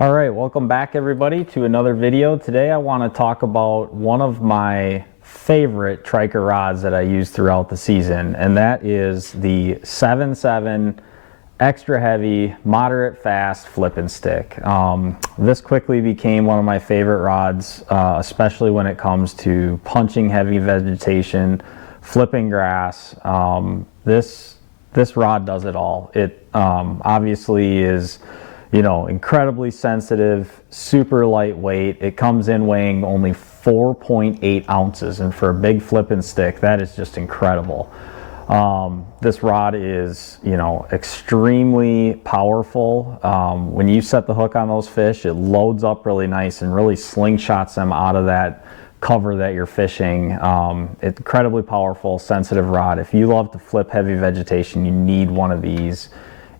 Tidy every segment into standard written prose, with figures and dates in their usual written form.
All right, welcome back everybody to another video. Today I want to talk about one of my favorite Trika rods that I use throughout the season, and that is the 7.7 Extra Heavy Moderate Fast Flip and Stick. This quickly became one of my favorite rods, especially when it comes to punching heavy vegetation, flipping grass. This rod does it all. It obviously is, you know, incredibly sensitive, super lightweight. It comes in weighing only 4.8 ounces, and for a big flip and stick, that is just incredible. This rod is, you know, extremely powerful. When you set the hook on those fish, it loads up really nice and really slingshots them out of that cover that you're fishing. It's incredibly powerful, sensitive rod. If you love to flip heavy vegetation, you need one of these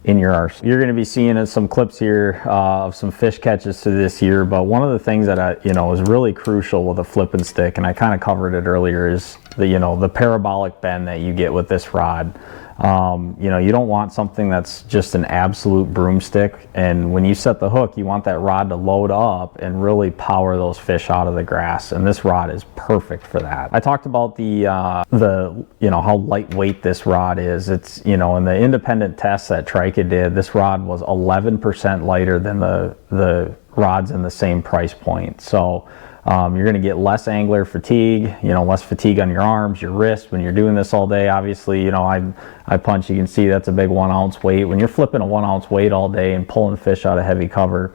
in your arsenal. You're going to be seeing some clips here of some fish catches to this year, but one of the things that is really crucial with a flip and stick, and I kind of covered it earlier, is the parabolic bend that you get with this rod. You don't want something that's just an absolute broomstick, and when you set the hook, you want that rod to load up and really power those fish out of the grass, and this rod is perfect for that. I talked about how lightweight this rod is. It's, in the independent tests that Trika did, this rod was 11% lighter than the rods in the same price point. So you're going to get less angler fatigue, less fatigue on your arms, your wrist when you're doing this all day. Obviously, I punch, you can see that's a big 1 ounce weight. When you're flipping a 1 ounce weight all day and pulling fish out of heavy cover,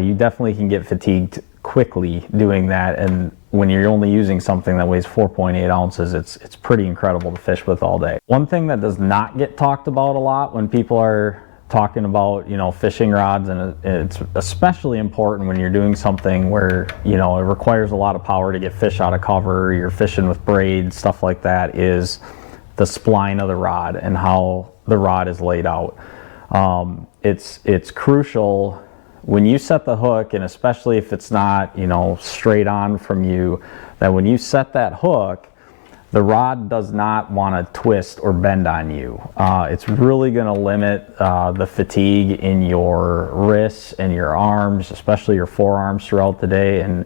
you definitely can get fatigued quickly doing that. And when you're only using something that weighs 4.8 ounces, it's pretty incredible to fish with all day. One thing that does not get talked about a lot when people are talking about fishing rods, and it's especially important when you're doing something where it requires a lot of power to get fish out of cover, you're fishing with braid, stuff like that, is the spline of the rod and how the rod is laid out. It's crucial when you set the hook, and especially if it's not straight on from you, that when you set that hook, the rod does not want to twist or bend on you. It's really going to limit the fatigue in your wrists and your arms, especially your forearms throughout the day. And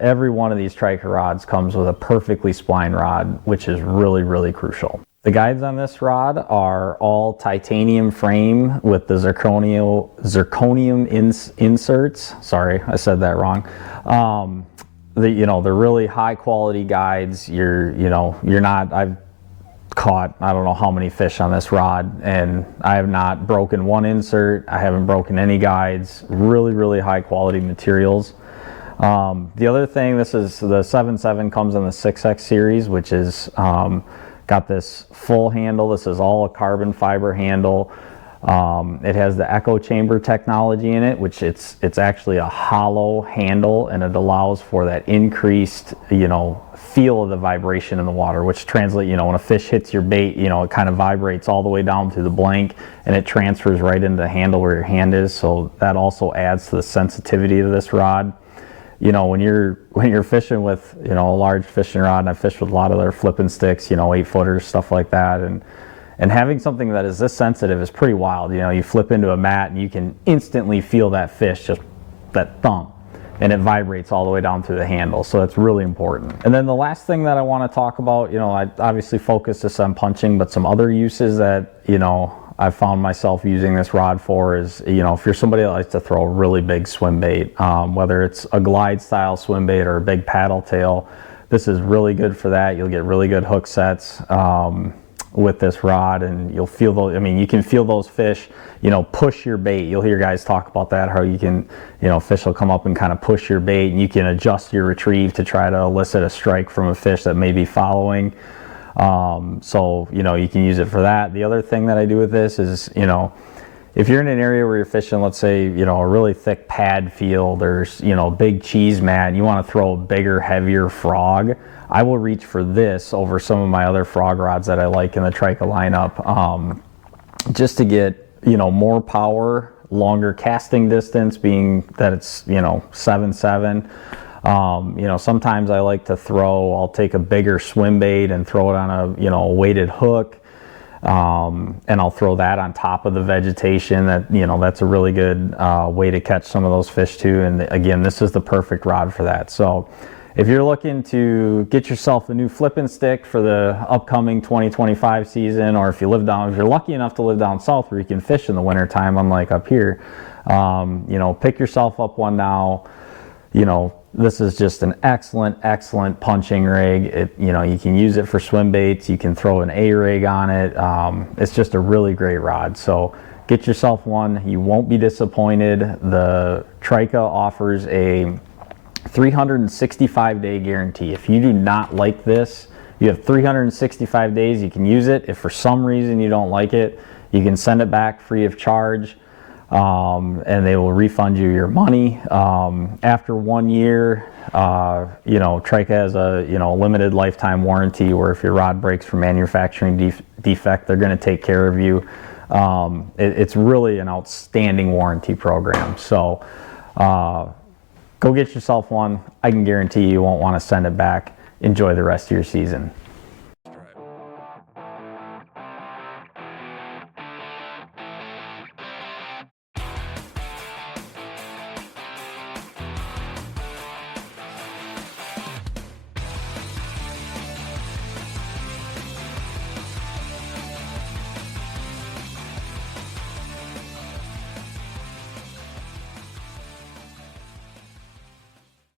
every one of these Trika rods comes with a perfectly splined rod, which is really, really crucial. The guides on this rod are all titanium frame with the zirconium inserts. Sorry, I said that wrong. They're really high quality guides. I've caught I don't know how many fish on this rod, and I have not broken one insert. I haven't broken any guides. Really, really high quality materials. The other thing, this is the 7.7 comes in the 6X series, which is got this full handle. This is all a carbon fiber handle. It has the echo chamber technology in it, which it's actually a hollow handle, and it allows for that increased feel of the vibration in the water, which translates, when a fish hits your bait, it kind of vibrates all the way down through the blank, and it transfers right into the handle where your hand is. So that also adds to the sensitivity of this rod. When you're fishing with a large fishing rod, and I fish with a lot of their flipping sticks, 8-footers, stuff like that, and having something that is this sensitive is pretty wild. You flip into a mat and you can instantly feel that fish, just that thump, and it vibrates all the way down through the handle. So it's really important. And then the last thing that I want to talk about, I obviously focus this on punching, but some other uses that, I've found myself using this rod for is, if you're somebody that likes to throw a really big swim bait, whether it's a glide style swim bait or a big paddle tail, this is really good for that. You'll get really good hook sets with this rod, and you'll feel those. You can feel those fish, push your bait. You'll hear guys talk about that, how you can, fish will come up and kind of push your bait, and you can adjust your retrieve to try to elicit a strike from a fish that may be following. So, you can use it for that. The other thing that I do with this is, if you're in an area where you're fishing, let's say, a really thick pad field, there's, big cheese mat, and you want to throw a bigger, heavier frog, I will reach for this over some of my other frog rods that I like in the Trika lineup, just to get, more power, longer casting distance, being that it's, 7.7. Sometimes I like to throw, I'll take a bigger swim bait and throw it on a, a weighted hook. And I'll throw that on top of the vegetation. That, you know, that's a really good way to catch some of those fish too. And again, this is the perfect rod for that. So if you're looking to get yourself a new flipping stick for the upcoming 2025 season, or if you're lucky enough to live down south where you can fish in the wintertime, unlike up here, you know, pick yourself up one now. You know, this is just an excellent punching rig. You know, you can use it for swim baits. You can throw an A-rig on it. It's just a really great rod. So get yourself one. You won't be disappointed. The Trika offers a 365-day guarantee. If you do not like this, you have 365 days. You can use it. If for some reason you don't like it, you can send it back free of charge. And they will refund you your money. After 1 year, you know, Trika has a, you know, limited lifetime warranty where if your rod breaks from manufacturing defect, they're going to take care of you. It's really an outstanding warranty program. So go get yourself one. I can guarantee you won't want to send it back. Enjoy the rest of your season.